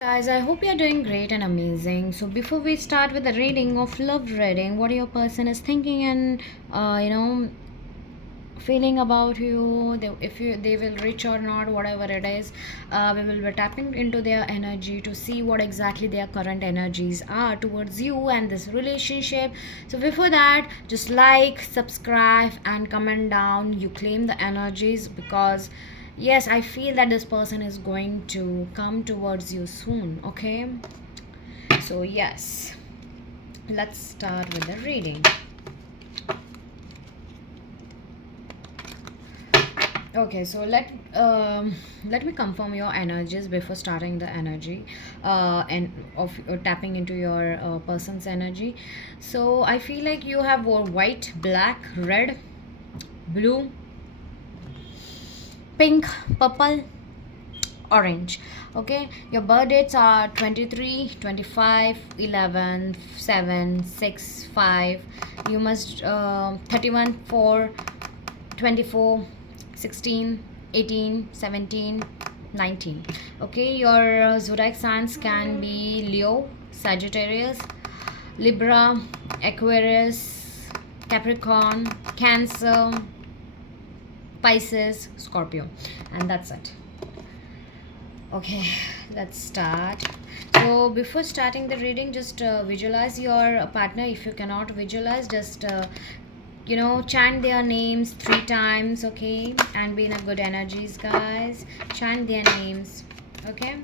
Guys, I hope you're doing great and amazing. So before we start with the reading of love reading, what your person is thinking and feeling about you, if they will reach or not, whatever it is, we will be tapping into their energy to see what exactly their current energies are towards you and this relationship. So before that, just like, subscribe, and comment down. You claim the energies because yes, I feel that this person is going to come towards you soon. Okay, so yes, let's start with the reading. Okay, so let me confirm your energies before starting the energy and of tapping into your person's energy. So I feel like you have wore white, black, red, blue, pink, purple, orange. Okay, your birth dates are 23, 25, 11, 7, 6, 5. You must 31, 4, 24, 16, 18, 17, 19. Okay, your zodiac signs can be Leo, Sagittarius, Libra, Aquarius, Capricorn, Cancer, Pisces, Scorpio, and that's it. Okay, let's start. So before starting the reading, just visualize your partner. If you cannot visualize, just chant their names 3 times. Okay, and be in a good energies, guys. Chant their names. Okay,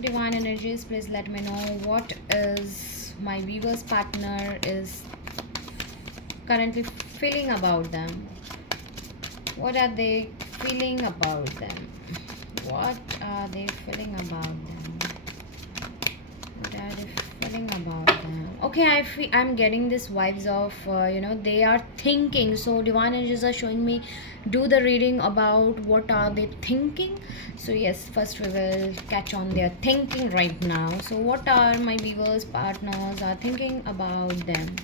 divine energies, please let me know what is my viewer's partner is currently feeling about them. What are they feeling about them? What are they feeling about them? What are they feeling about them? Okay, I'm getting this vibes of they are thinking. So divine angels are showing me do the reading about what are they thinking. So yes, first we will catch on their thinking right now. So what are my viewers partners are thinking about them?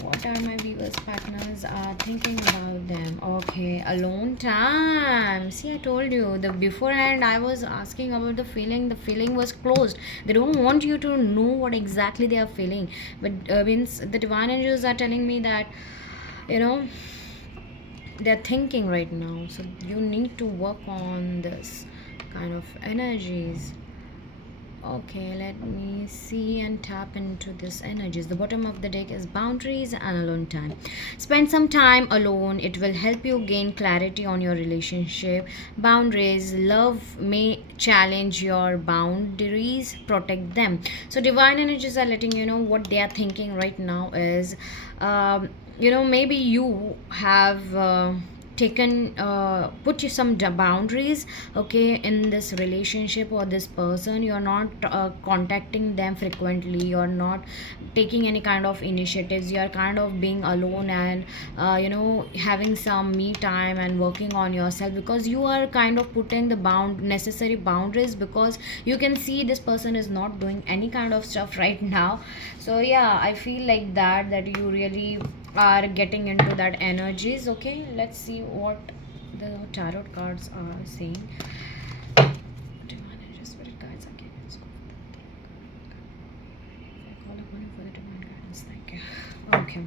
What are my viewers partners are thinking about them? Okay, alone time. See, I told you the beforehand I was asking about the feeling was closed. They don't want you to know what exactly they are feeling, but means the divine angels are telling me that you know they're thinking right now. So you need to work on this kind of energies. Okay, let me see and tap into this energies. The bottom of the deck is boundaries and alone time. Spend some time alone. It will help you gain clarity on your relationship. Boundaries, love may challenge your boundaries, protect them. So divine energies are letting you know what they are thinking right now is maybe you have taken put you some boundaries, okay, in this relationship or this person. You're not contacting them frequently, you're not taking any kind of initiatives, you're kind of being alone and having some me time and working on yourself because you are kind of putting the necessary boundaries because you can see this person is not doing any kind of stuff right now. So yeah, I feel like that you really are getting into that energies. Okay, let's see what the tarot cards are saying. Divine energy, spirit guides again. Let's go I call upon you for the divine guidance. Thank you. Okay,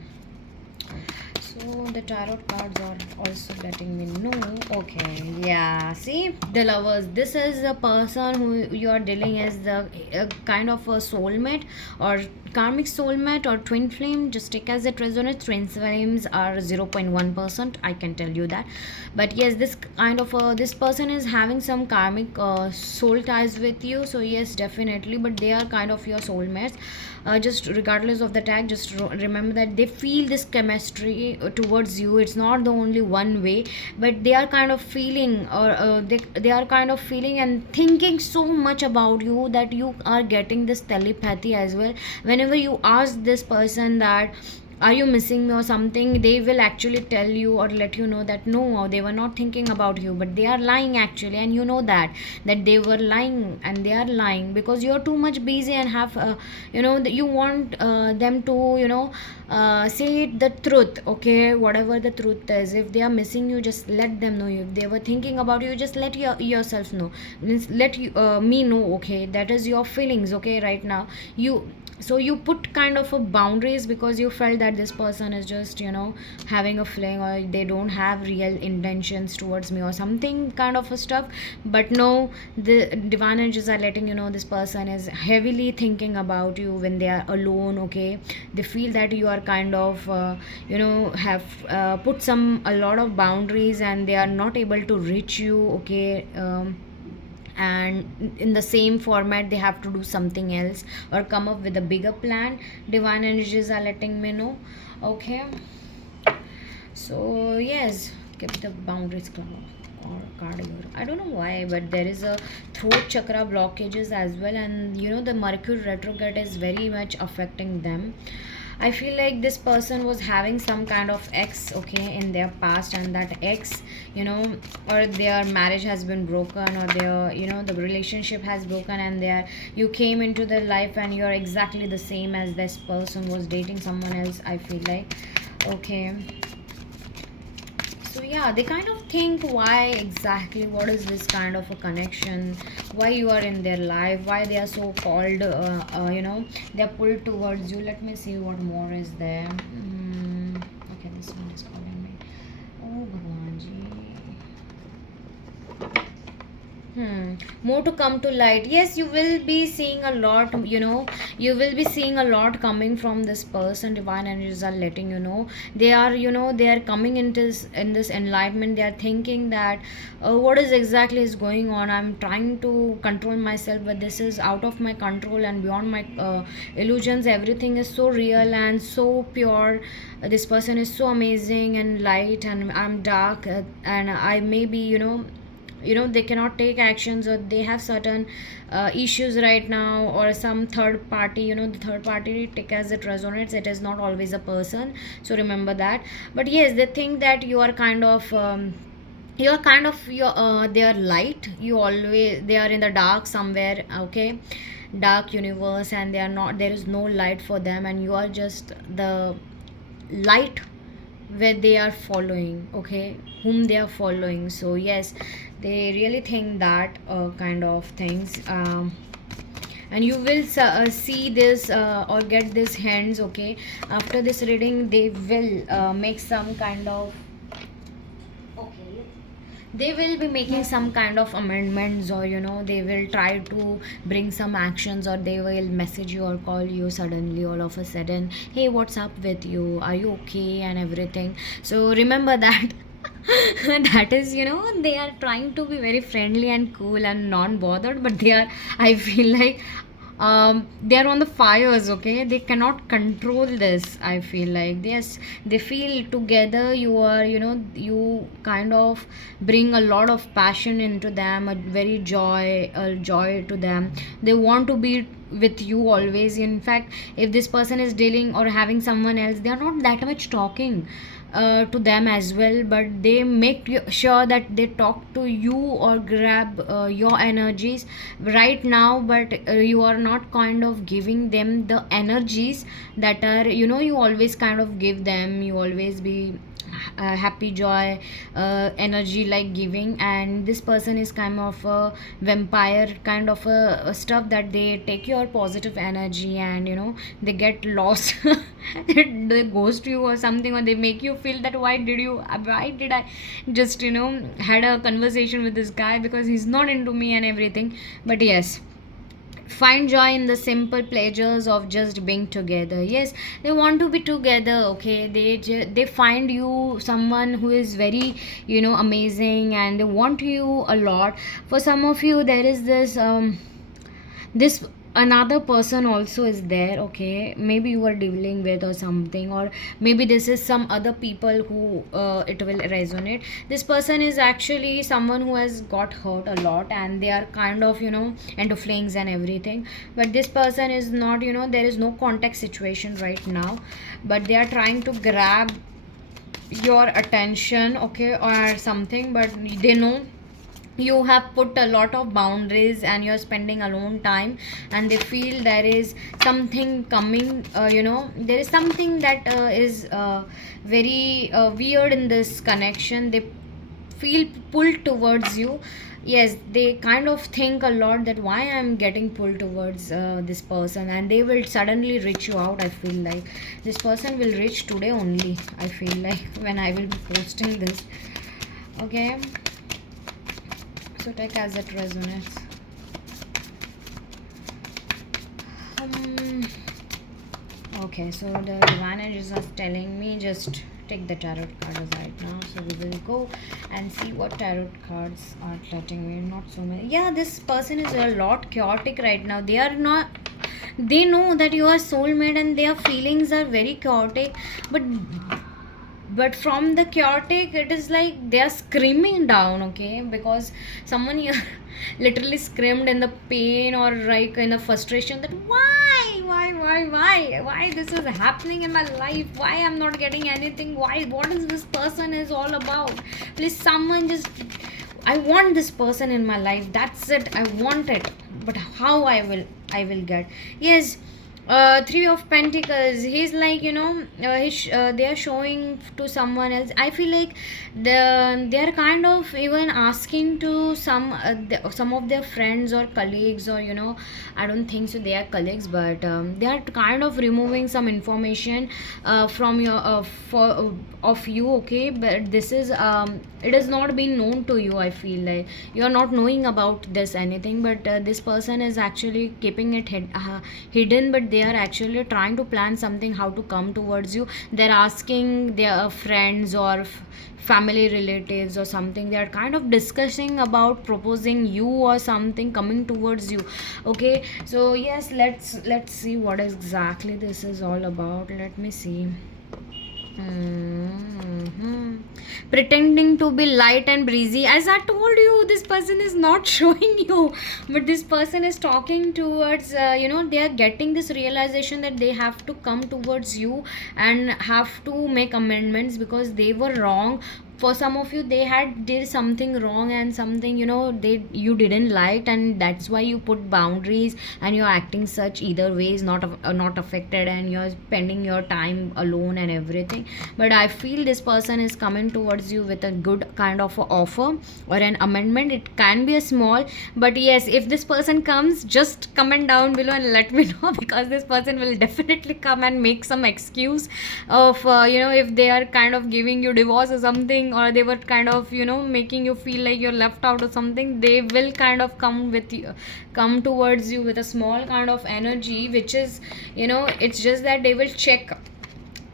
so the tarot cards are also letting me know. Okay, yeah, see, the lovers, this is the person who you are dealing as the kind of a soulmate or karmic soulmate or twin flame. Just take as it resonates. Twin flames are 0.1%, I can tell you that. But yes, this kind of this person is having some karmic soul ties with you. So yes, definitely, but they are kind of your soulmates. Just regardless of the tag, just remember that they feel this chemistry towards you. It's not the only one way, but they are kind of feeling or they are kind of feeling and thinking so much about you that you are getting this telepathy as well. Whenever you ask this person that are you missing me or something, they will actually tell you or let you know that no, they were not thinking about you, but they are lying actually, and you know that they were lying, and they are lying because you're too much busy and have you want them to say the truth. Okay, whatever the truth is, if they are missing you, just let them know. If they were thinking about you, just let yourself know. Means let me know. Okay, that is your feelings. Okay, right now you, so you put kind of a boundaries because you felt that this person is just having a fling, or they don't have real intentions towards me or something kind of a stuff. But no, the divine angels are letting you know this person is heavily thinking about you when they are alone. Okay, they feel that you are kind of have put some a lot of boundaries, and they are not able to reach you. Okay, and in the same format they have to do something else or come up with a bigger plan. Divine energies are letting me know. Okay, so yes, keep the boundaries clear or cardio. I don't know why, but there is a throat chakra blockages as well, and the Mercury retrograde is very much affecting them. I feel like this person was having some kind of ex, okay, in their past, and that ex, or their marriage has been broken, or their, the relationship has broken, and you came into their life, and you're exactly the same as this person was dating someone else. I feel like, okay, so yeah, they kind of think why exactly, what is this kind of a connection, why you are in their life, why they are so called they're pulled towards you. Let me see what more is there. Okay, this one is calling me. Oh Bhagwan ji. More to come to light. Yes, you will be seeing a lot, you will be seeing a lot coming from this person. Divine energies are letting you know. They are, they are coming into this enlightenment. They are thinking that what is exactly is going on. I'm trying to control myself, but this is out of my control and beyond my illusions. Everything is so real and so pure. This person is so amazing and light, and I'm dark, and I may be, they cannot take actions, or they have certain issues right now, or some third party, the third party, take as it resonates, it is not always a person, so remember that. But yes, they think that you are kind of they are light, you always, they are in the dark somewhere. Okay, dark universe, and they are not, there is no light for them, and you are just the light where they are following. Okay, whom they are following. So yes, they really think that kind of things. And you will see this or get this hands. Okay, after this reading they will make some kind of, okay, they will be making some kind of amendments, or they will try to bring some actions, or they will message you or call you suddenly, all of a sudden, hey, what's up with you, are you okay, and everything. So remember that. That is, they are trying to be very friendly and cool and non-bothered, but they are, I feel like, they are on the fires. Okay, they cannot control this. I feel like, yes, they feel together, you are, you kind of bring a lot of passion into them, a joy to them. They want to be with you always. In fact, if this person is dealing or having someone else, they are not that much talking to them as well, but they make sure that they talk to you or grab your energies right now. But you are not kind of giving them the energies that are, you always kind of give them. You always be happy, joy, energy like giving. And this person is kind of a vampire kind of a stuff, that they take your positive energy, and they get lost. They ghost you or something, or they make you feel that why did I just had a conversation with this guy, because he's not into me and everything. But yes, find joy in the simple pleasures of just being together. Yes, they want to be together. Okay, they find you someone who is very amazing, and they want you a lot. For some of you, there is this another person also is there, okay, maybe you are dealing with or something, or maybe this is some other people who it will resonate. This person is actually someone who has got hurt a lot, and they are kind of, into flings and everything. But this person is not, there is no contact situation right now, but they are trying to grab your attention, okay, or something. But they know you have put a lot of boundaries and you're spending alone time, and they feel there is something coming, there is something that is very weird in this connection. They feel pulled towards you. Yes, they kind of think a lot that why I'm getting pulled towards this person, and they will suddenly reach you out. I feel like this person will reach today only, I feel like, when I will be posting this. Okay, so take as it resonates. um, okay, so the divine energies are telling me just take the tarot cards right now. So we will go and see what tarot cards are letting me. Not so many. Yeah, this person is a lot chaotic right now. They are not, they know that you are soulmate and their feelings are very chaotic, but from the chaotic it is like they are screaming down, okay, because someone here literally screamed in the pain or like in the frustration that why this is happening in my life, why I'm not getting anything, why, what is this person is all about, please someone just, I want this person in my life, that's it, I want it, but how I will get. Yes, three of pentacles, he's like, they are showing to someone else. I feel like they are kind of even asking to some of their friends or colleagues, or I don't think so they are colleagues, but they are kind of removing some information from your for of you, okay, but this is it has not been known to you. I feel like you are not knowing about this anything, but this person is actually keeping it hidden, but they are actually trying to plan something how to come towards you. They're asking their friends or family relatives or something, they are kind of discussing about proposing you or something, coming towards you. Okay, so yes, let's see what exactly this is all about. Let me see. Hmm. Pretending to be light and breezy. As I told you, this person is not showing you, but this person is talking towards, they are getting this realization that they have to come towards you and have to make amendments because they were wrong. For some of you, they had did something wrong and something, you didn't like, and that's why you put boundaries and you're acting such either ways, not affected, and you're spending your time alone and everything. But I feel this person is coming towards you with a good kind of a offer or an amendment. It can be a small, but yes, if this person comes, just comment down below and let me know because this person will definitely come and make some excuse of if they are kind of giving you divorce or something, or they were kind of making you feel like you're left out or something. They will kind of come towards you with a small kind of energy, which is, it's just that they will check,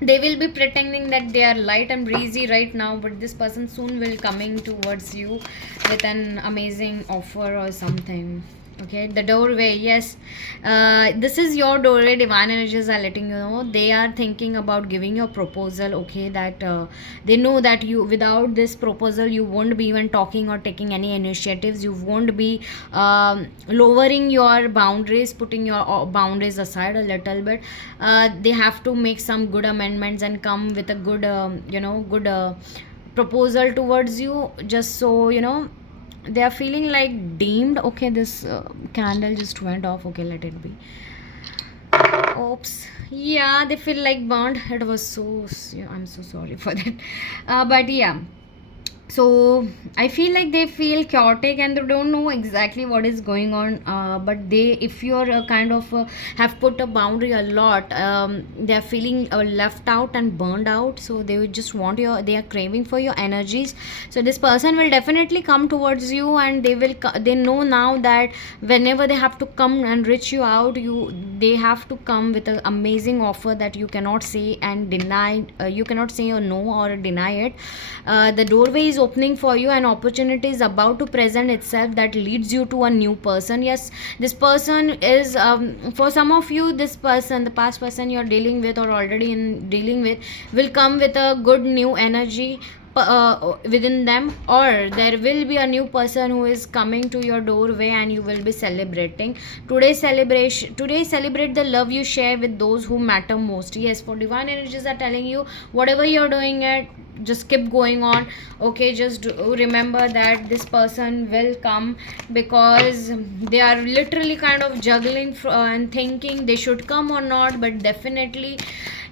they will be pretending that they are light and breezy right now, but this person soon will coming towards you with an amazing offer or something. Okay, the doorway, yes, this is your doorway. Divine energies are letting you know they are thinking about giving you a proposal, okay, that they know that you, without this proposal, you won't be even talking or taking any initiatives, you won't be lowering your boundaries, putting your boundaries aside a little bit. They have to make some good amendments and come with a good good proposal towards you, just so they are feeling like deemed. Okay, this candle just went off. Okay, let it be. Oops. Yeah, they feel like burned. It was so, yeah, I'm so sorry for that. But yeah, so I feel like they feel chaotic and they don't know exactly what is going on, but they, if you're kind of have put a boundary a lot, they're feeling left out and burned out, so they would just want your, they are craving for your energies. So this person will definitely come towards you, and they know now that whenever they have to come and reach you out, they have to come with an amazing offer that you cannot say and deny, you cannot say or no or deny it. The doorway is is opening for you, an opportunity is about to present itself that leads you to a new person. Yes, this person is, for some of you, this person, the past person you're dealing with or already in dealing with, will come with a good new energy within them, or there will be a new person who is coming to your doorway and you will be celebrating. Today celebrate the love you share with those who matter most. Yes, for divine energies are telling you, whatever you're doing it, just keep going on. Okay, just remember that this person will come, because they are literally kind of juggling and thinking they should come or not, but definitely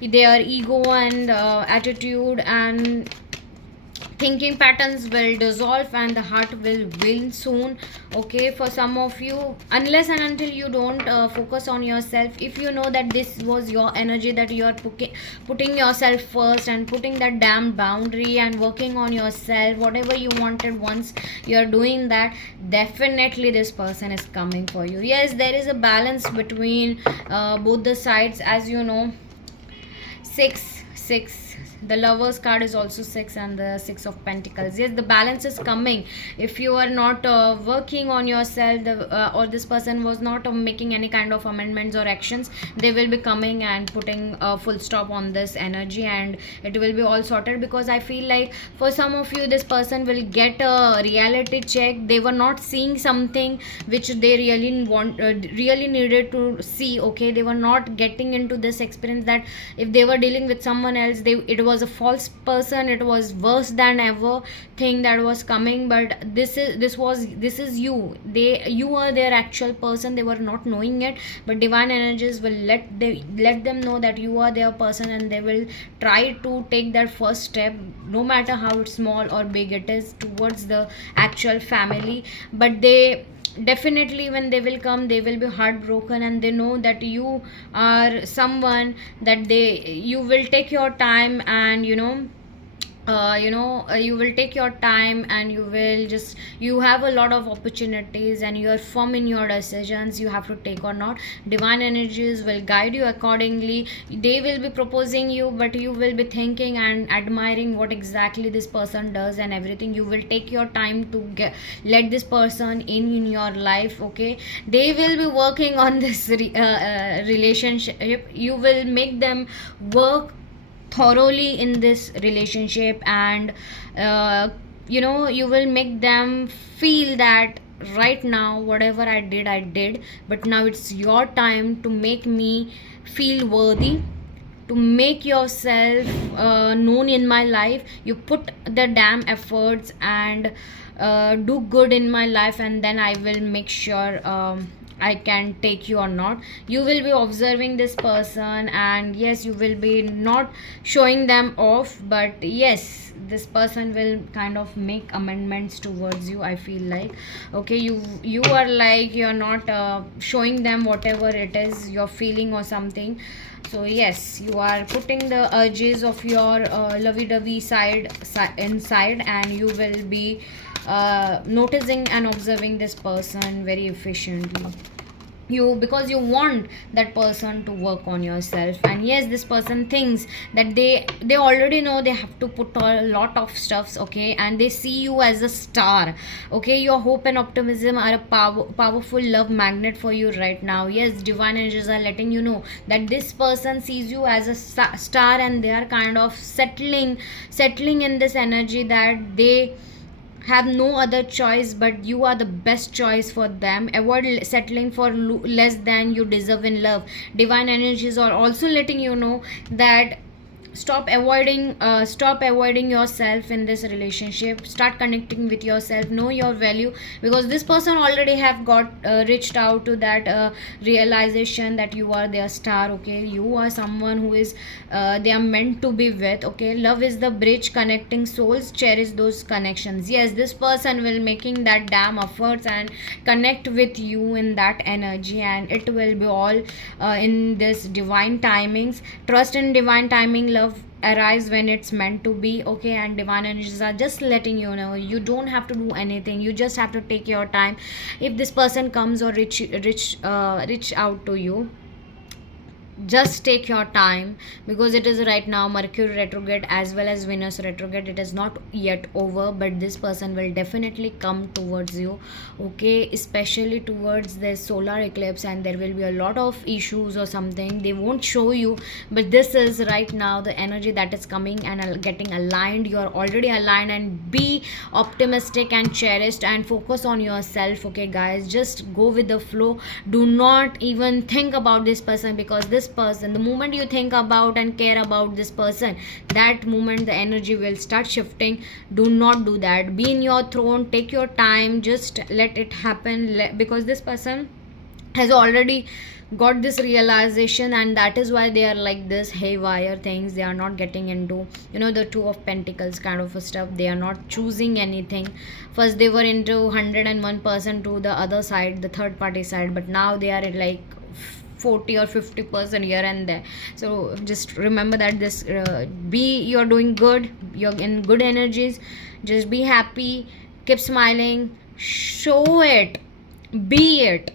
their ego and attitude and thinking patterns will dissolve and the heart will win soon. Okay, for some of you, unless and until you don't focus on yourself, if you know that this was your energy, that you are putting yourself first and putting that damn boundary and working on yourself, whatever you wanted, once you are doing that, definitely this person is coming for you. Yes, there is a balance between both the sides, as you know. 6 6, the lovers card is also 6, and the 6 of Pentacles. Yes, the balance is coming. If you are not working on yourself, or this person was not making any kind of amendments or actions, they will be coming and putting a full stop on this energy, and it will be all sorted. Because I feel like for some of you, this person will get a reality check. They were not seeing something which they really needed to see. Okay, they were not getting into this experience, that if they were dealing with someone else, it was a false person, it was worse than ever thing that was coming. But this is you. You are their actual person. They were not knowing it, but divine energies will let them know that you are their person, and they will try to take that first step, no matter how small or big it is, towards the actual family. But they definitely, when they will come, they will be heartbroken, and they know that you are someone that you will take your time, and you will take your time, and you have a lot of opportunities, and you are firm in your decisions you have to take or not. Divine energies will guide you accordingly. They will be proposing you, but you will be thinking and admiring what exactly this person does and everything. You will take your time to let this person in your life. Okay, they will be working on this relationship. You will make them work thoroughly in this relationship, and you will make them feel that right now, whatever I did, but now it's your time to make me feel worthy, to make yourself known in my life. You put the damn efforts and do good in my life, and then I will make sure I can take you or not. You will be observing this person, and yes, you will be not showing them off, but yes, this person will kind of make amendments towards you, I feel like. Okay, you are like, you're not showing them whatever it is you're feeling or something. So yes, you are putting the urges of your lovey-dovey side inside, and you will be noticing and observing this person very efficiently, because you want that person to work on yourself. And yes, this person thinks that they already know they have to put a lot of stuffs. Okay, and they see you as a star. Okay, your hope and optimism are a powerful love magnet for you right now. Yes, divine energies are letting you know that this person sees you as a star, and they are kind of settling in this energy, that they have no other choice, but you are the best choice for them. Avoid settling for less than you deserve in love. Divine energies are also letting you know that stop avoiding yourself in this relationship. Start connecting with yourself. Know your value, because this person already have got reached out to that realization that you are their star. Okay, you are someone who is they are meant to be with. Okay, love is the bridge connecting souls. Cherish those connections. Yes, this person will making that damn efforts and connect with you in that energy, and it will be all in this divine timings. Trust in divine timing. Love arrives when it's meant to be. Okay, and divine energies are just letting you know, you don't have to do anything. You just have to take your time. If this person comes or reach out to you, just take your time, because it is right now Mercury retrograde as well as Venus retrograde. It is not yet over, but this person will definitely come towards you, okay, especially towards the solar eclipse, and there will be a lot of issues or something they won't show you, but this is right now the energy that is coming and getting aligned. You are already aligned, and be optimistic and cherished and focus on yourself, okay guys. Just go with the flow. Do not even think about this person, because this person, the moment you think about and care about this person, that moment the energy will start shifting. Do not do that. Be in your throne, take your time, just let it happen. Because this person has already got this realization, and that is why they are like this haywire things they are not getting into, the Two of Pentacles kind of a stuff. They are not choosing anything. First they were into 101% to the other side, the third party side, but now they are at like 40 or 50% here and there. So just remember that this you're doing good, you're in good energies. Just be happy, keep smiling, show it, be it.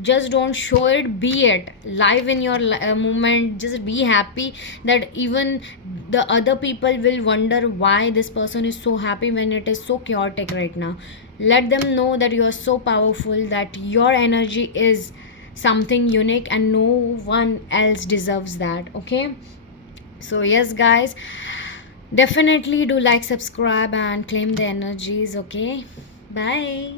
Just don't show it, be it live in your moment. Just be happy, that even the other people will wonder why this person is so happy when it is so chaotic right now. Let them know that you are so powerful, that your energy is something unique and no one else deserves that, okay. So yes guys, definitely do like, subscribe and claim the energies, okay. Bye.